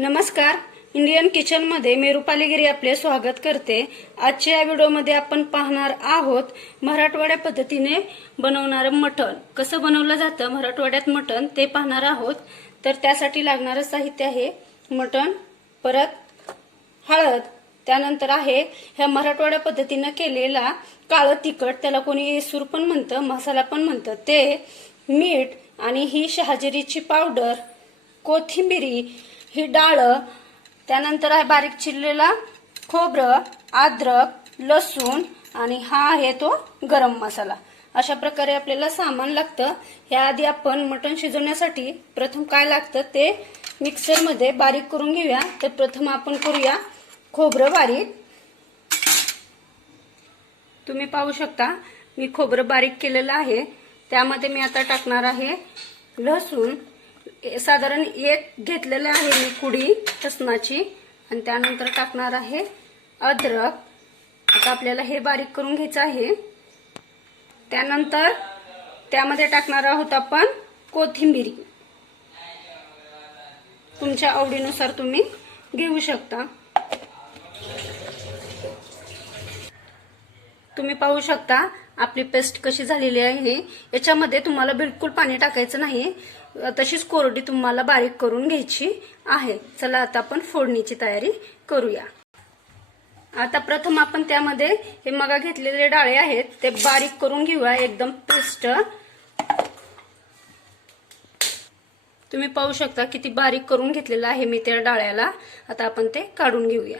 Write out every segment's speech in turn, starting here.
नमस्कार. इंडियन किचनमध्ये मी रुपाली गिरी आपले स्वागत करते. आजच्या या व्हिडिओमध्ये आपण पाहणार आहोत मराठवाड्या पद्धतीने बनवणारं मटण. कसं बनवलं जातं मराठवाड्यात मटण ते पाहणार आहोत. तर त्यासाठी लागणारं साहित्य आहे मटण परत हळद त्यानंतर आहे ह्या मराठवाड्या पद्धतीनं केलेला काळं तिखट त्याला कोणी येसूर पण म्हणतं मसाला पण म्हणतं. ते मीठ आणि ही शहाजिरीची पावडर कोथिंबिरी ही डाळ त्यानंतर आहे बारीक चिरलेला खोबरं अद्रक लसूण आणि हा आहे तो गरम मसाला. अशा प्रकारे आपल्याला सामान लागतं. ह्याआधी आपण मटण शिजवण्यासाठी प्रथम काय लागतं ते मिक्सरमध्ये बारीक करून घेऊया. तर प्रथम आपण करूया खोबरं बारीक. तुम्ही पाहू शकता मी खोबरं बारीक केलेलं आहे. त्यामध्ये मी आता टाकणार आहे लसूण. साधारण एक घेतलेलं आहे मी कुडी लसणाची आणि त्यानंतर टाकणार आहे अद्रक. आता आपल्याला हे बारीक करून घ्यायचं आहे. त्यानंतर त्यामध्ये टाकणार आहोत आपण कोथिंबिरी. तुमच्या आवडीनुसार तुम्ही घेऊ शकता. तुम्ही पाहू शकता आपली पेस्ट कशी झालेली आहे याच्यामध्ये तुम्हाला बिलकुल पाणी टाकायचं नाही. तशीच कोरडी तुम्हाला बारीक करून घ्यायची आहे. चला आता आपण फोडणीची तयारी करूया. आता प्रथम आपण त्यामध्ये हे मगा घेतलेले डाळे आहेत ते बारीक करून घेऊया एकदम पेस्ट तुम्ही पाहू शकता किती बारीक करून घेतलेलं आहे मी त्या डाळ्याला. आता आपण ते काढून घेऊया.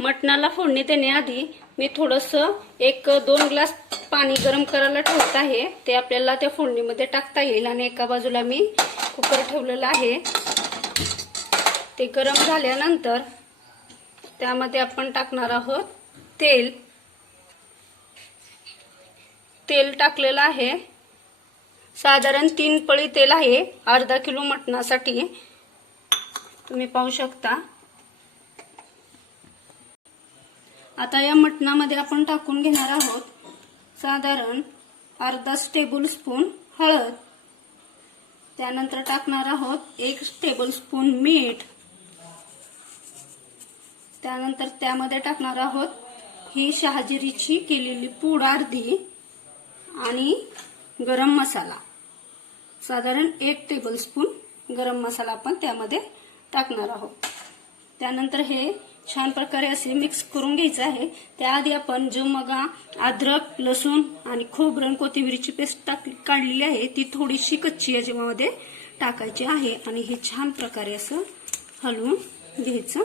मटणाला फोडणी देण्याआधी मी थोडंसं एक दोन ग्लास पाणी गरम करायला ठेवत आहे. ते आपल्याला त्या फोडणीमध्ये टाकता येईल आणि एका बाजूला मी कुकर ठेवलेला आहे. ते गरम झाल्यानंतर त्यामध्ये आपण टाकणार आहोत तेल. तेल टाकलेलं आहे. साधारण तीन पळी तेल आहे. अर्धा किलो मटणासाठी. तुम्ही पाहू शकता. आता या मटणामध्ये आपण टाकून घेणार आहोत साधारण अर्धा टेबल स्पून हळद. त्यानंतर टाकणार आहोत एक टेबल स्पून मीठ. त्यानंतर त्यामध्ये टाकणार आहोत ही शहाजिरीची केलेली पूड अर्धी आणि गरम मसाला. साधारण एक टेबल स्पून गरम मसाला आपण त्यामध्ये टाकणार आहोत. त्यानंतर हे छान प्रकारे असे मिक्स करून घ्यायचं आहे. त्याआधी आपण जो मगा अद्रक लसूण आणि खोबरं कोथिंबीरची पेस्ट टाक काढलेली आहे ती थोडीशी कच्ची याच्यामध्ये टाकायची आहे आणि हे छान प्रकारे असं हलवून घ्यायचं.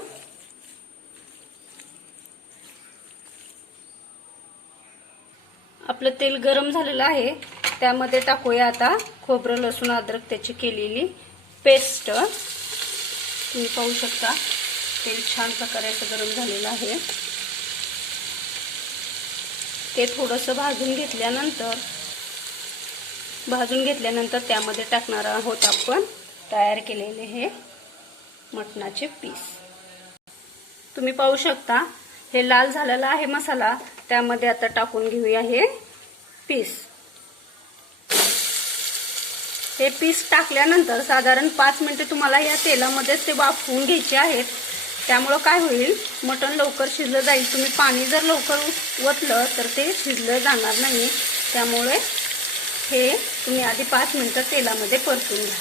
आपलं तेल गरम झालेलं आहे. त्यामध्ये टाकूया आता खोबरं लसूण अद्रक त्याची केलेली पेस्ट तुम्ही पाहू शकता. तेल छान प्रकारे असं गरम झालेलं आहे. ते थोडंसं भाजून घेतल्यानंतर भाजून घेतल्यानंतर त्यामध्ये टाकणार आहोत आपण तयार केलेले हे मटणाचे पीस. तुम्ही पाहू शकता हे लाल झालेला आहे मसाला त्यामध्ये आता टाकून घेऊया हे पीस. हे पीस टाकल्यानंतर साधारण पाच मिनिटे तुम्हाला या तेलामध्येच ते वाफवून घ्यायचे आहेत. त्यामुळं काय होईल? मटण लवकर शिजलं जाईल. तुम्ही पाणी जर लवकर ओतलं तर ते शिजलं जाणार नाही. त्यामुळे हे तुम्ही आधी पाच मिनटं तेलामध्ये परतून घ्या.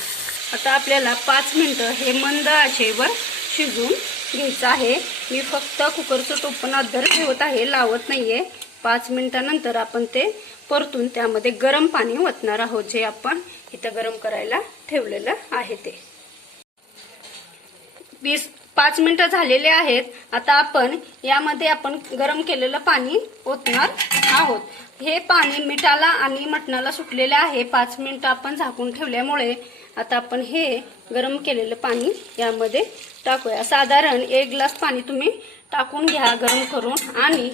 आता आपल्याला पाच मिनटं हे मंद आशेवर शिजून घ्यायचं आहे. मी फक्त कुकरचं टोपण अद्धर ठेवत आहे लावत नाही आहे पाच मिनटानंतर आपण ते परतून त्यामध्ये गरम पाणी ओतणार आहोत जे आपण इथं गरम करायला ठेवलेलं आहे ते. वीस पाच मिनिटं झालेले आहेत. आता आपण यामध्ये आपण गरम केलेलं पाणी ओतणार आहोत. हे पाणी मिठाला आणि मटणाला सुटलेले आहे. पाच मिनिटं आपण झाकून ठेवल्यामुळे आता आपण हे गरम केलेलं पाणी यामध्ये टाकूया. साधारण एक ग्लास पाणी तुम्ही टाकून घ्या गरम करून आणि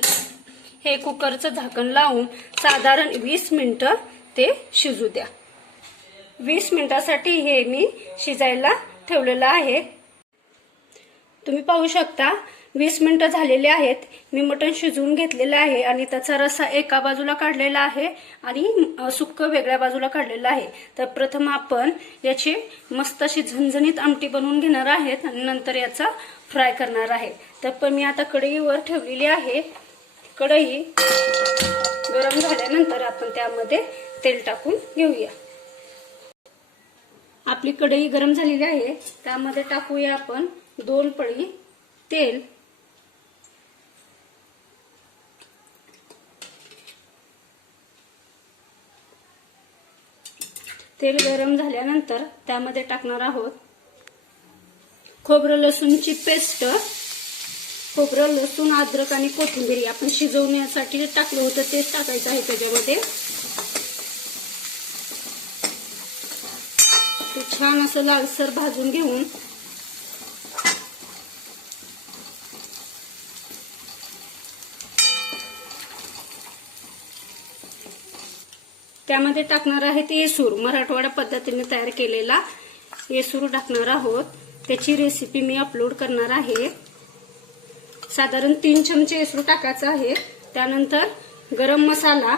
हे कुकरचं झाकण लावून साधारण वीस मिनटं ते शिजू द्या. वीस मिनिटासाठी हे मी शिजायला ठेवलेलं आहे. तुम्ही पाहू शकता वीस मिनिटं झालेले आहेत. मी मटण शिजवून घेतलेलं आहे आणि त्याचा रसा एका बाजूला काढलेला आहे आणि सुक्क वेगळ्या बाजूला काढलेलं आहे. तर प्रथम आपण याची मस्त अशी झणझणीत आमटी बनवून घेणार आहेत आणि नंतर याचा फ्राय करणार आहे. तर पण मी आता कढईवर ठेवलेली आहे. कढई गरम झाल्यानंतर आपण त्यामध्ये तेल टाकून घेऊया. आपली कढई गरम झालेली आहे. त्यामध्ये टाकूया आपण दोन पळी तेल. तेल गरम झाल्यानंतर त्यामध्ये टाकणार आहोत खोबरं लसूणची पेस्ट. खोबरं लसूण अद्रक आणि कोथिंबीर आपण शिजवण्यासाठी टाकलं होतं तेच टाकायचं आहे त्याच्यामध्ये. ते छान असं लालसर भाजून घेऊन त्यामध्ये टाकणार आहे ते येसूर. मराठवाडा पद्धतीने तयार केलेला येसूर टाकणार आहोत. त्याची रेसिपी मी अपलोड करणार आहे. साधारण तीन चमचे येसूर टाकायचं आहे. त्यानंतर गरम मसाला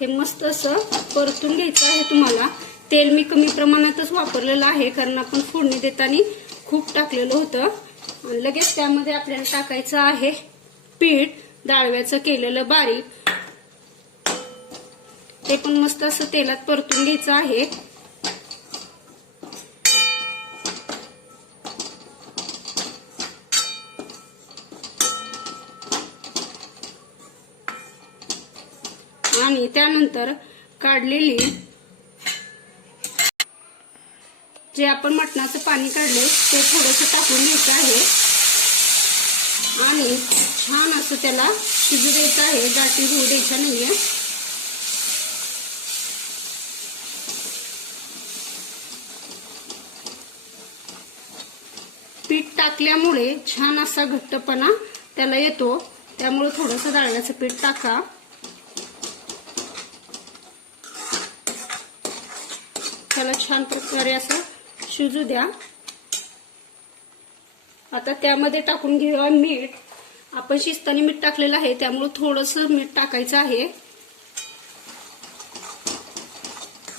हे मस्त असं परतून घ्यायचं आहे तुम्हाला. तेल मी कमी प्रमाणातच वापरलेलं आहे कारण आपण फोडणी देताना खूप टाकलेलं होतं. आणि लगेच त्यामध्ये आपल्याला टाकायचं आहे पीठ डाळव्याचं केलेलं बारीक. ते पण मस्त असं तेलात परतून घ्यायचं आहे. आणि त्यानंतर काढलेली जे आपण मटणाचं पाणी काढले ते थोडंसं टाकून घ्यायचं आहे. आणि छान असं त्याला शिजू द्यायचं आहे. गाठी होऊ द्यायच्या नाहीये. पीठ टाकल्यामुळे छान असा घट्टपणा त्याला येतो. त्यामुळे थोडंसं डाळव्याचं पीठ टाका. त्याला छान प्रकारे असं शिजू द्या. आता त्यामध्ये टाकून घेऊया मीठ. आपण शिजताना मीठ टाकलेलं आहे त्यामुळे थोडस मीठ टाकायचं आहे.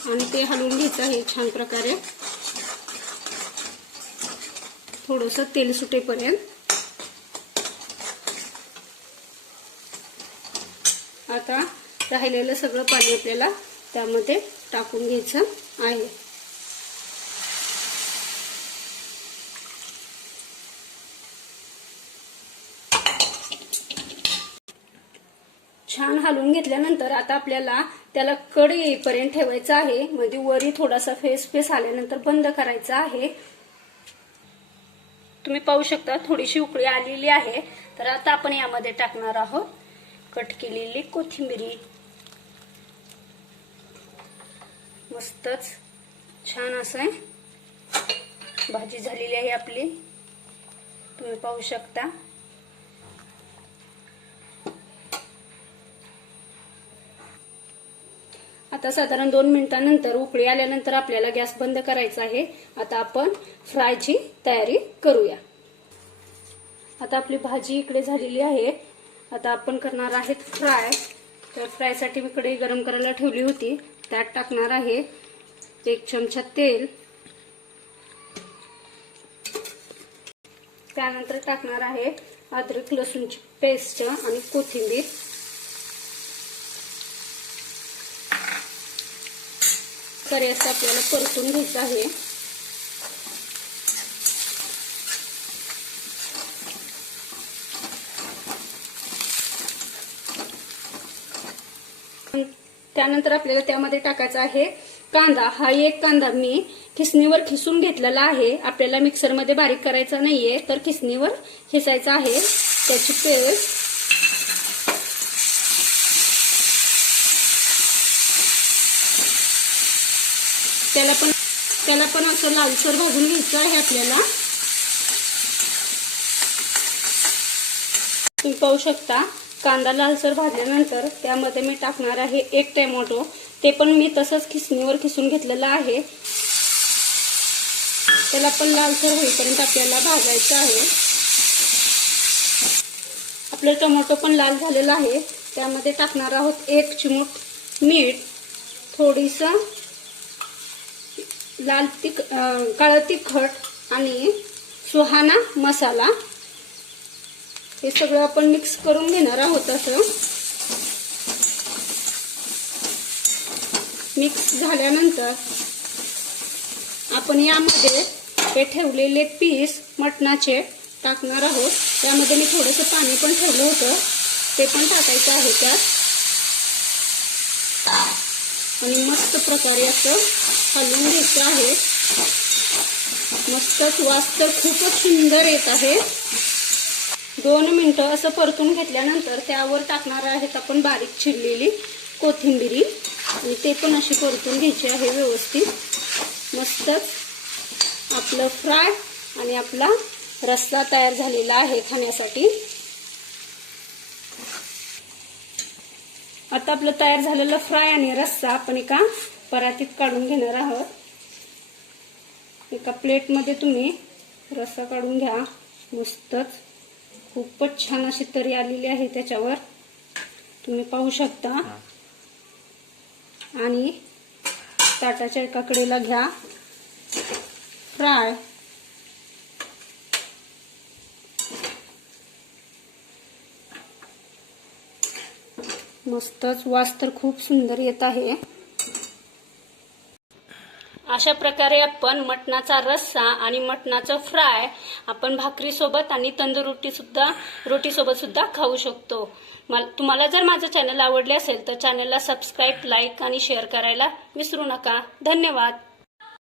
आणि ते हलवून घ्यायचं आहे छान प्रकारे. थोडस तेल सुटेपर्यंत. आता राहिलेलं सगळं पाणी आपल्याला त्यामध्ये टाकून घ्यायचं आहे. छान हलवून घेतल्यानंतर आता आपल्याला त्याला कड येईपर्यंत ठेवायचं आहे. म्हणजे वरी थोडासा फेस फेस आल्यानंतर बंद करायचा आहे. तुम्ही पाहू शकता थोडीशी उकळी आलेली आहे. तर आता आपण यामध्ये टाकणार आहोत कट केलेली कोथिंबिरी. मस्तच छान असं आहे. भाजी झालेली आहे आपली. तुम्ही पाहू शकता. आता साधारण दोन मिनिटांनंतर उकळी आल्यानंतर आपल्याला गॅस बंद करायचा आहे. आता आपण फ्रायची तयारी करूया. आता आपली भाजी इकडे झालेली आहे. आता आपण करणार आहेत फ्राय. तर फ्रायसाठी मी कढई गरम करायला ठेवली होती. त्यात टाकणार आहे एक चमचा तेल. त्यानंतर टाकणार आहे अद्रक लसूणची पेस्ट आणि कोथिंबीर. प्रकारे असं आपल्याला परतून घ्यायचं आहे. त्यानंतर आपल्याला त्यामध्ये टाकायचा आहे कांदा. हा एक कांदा मी खिसणीवर खिसून घेतलेला आहे. आपल्याला मिक्सरमध्ये बारीक करायचा नाहीये तर खिसणीवर खिसायचा आहे. त्याची पेस्ट त्याला पण त्याला पण असं लालसर भाजून घ्यायचं आहे आपल्याला. तुम्ही पाहू शकता. कांदा लालसर भाजल्यानंतर त्यामध्ये मी टाकणार आहे एक टोमॅटो. ते पण मी तसंच खिसणीवर खिसून घेतलेलं आहे. त्याला पण लालसर होईपर्यंत आपल्याला भाजायचं आहे. आपलं टोमॅटो पण लाल झालेलं आहे. त्यामध्ये टाकणार आहोत एक चिमूट मीठ. थोडीसं लाल तिख काळं तिखट आणि सुहाना मसाला. हे सगळं आपण मिक्स करून घेणार आहोत असं. मिक्स झाल्यानंतर आपण यामध्ये हे ठेवलेले पीस मटणाचे टाकणार आहोत. त्यामध्ये मी थोडंसं पाणी पण ठेवलं होतं. ते पण टाकायचं आहे त्यात. आणि मस्त प्रकारे असं हलवून घ्यायचं आहे. मस्त वास तर खूपच सुंदर येत आहे. दोन मिनटं असं परतून घेतल्यानंतर त्यावर टाकणार आहेत आपण बारीक चिरलेली कोथिंबिरी. आणि ते पण अशी परतून घ्यायची आहे व्यवस्थित. मस्तच आपलं फ्राय आणि आपला रस्सा तयार झालेला आहे खाण्यासाठी. आता आपलं तयार झालेलं फ्राय आणि रस्सा आपण एका परातीत काढून घेणार आहोत. एका प्लेटमध्ये तुम्ही रस्सा काढून घ्या. मस्तच. खूपच छान अशी तरी आलेली आहे त्याच्यावर. तुम्ही पाहू शकता. आणि ताटाच्या एका कडेला घ्या. फ्राय. मस्तच. वास तर खूप सुंदर येत आहे. अशा प्रकारे आपण मटणाचा रस्सा आणि मटणाचं फ्राय आपण भाकरीसोबत आणि तंदूर सुद्धा रोटीसोबत सुद्धा खाऊ शकतो. तुम्हाला जर माझं चॅनल आवडले असेल तर चॅनलला सबस्क्राईब लाईक आणि शेअर करायला विसरू नका. धन्यवाद.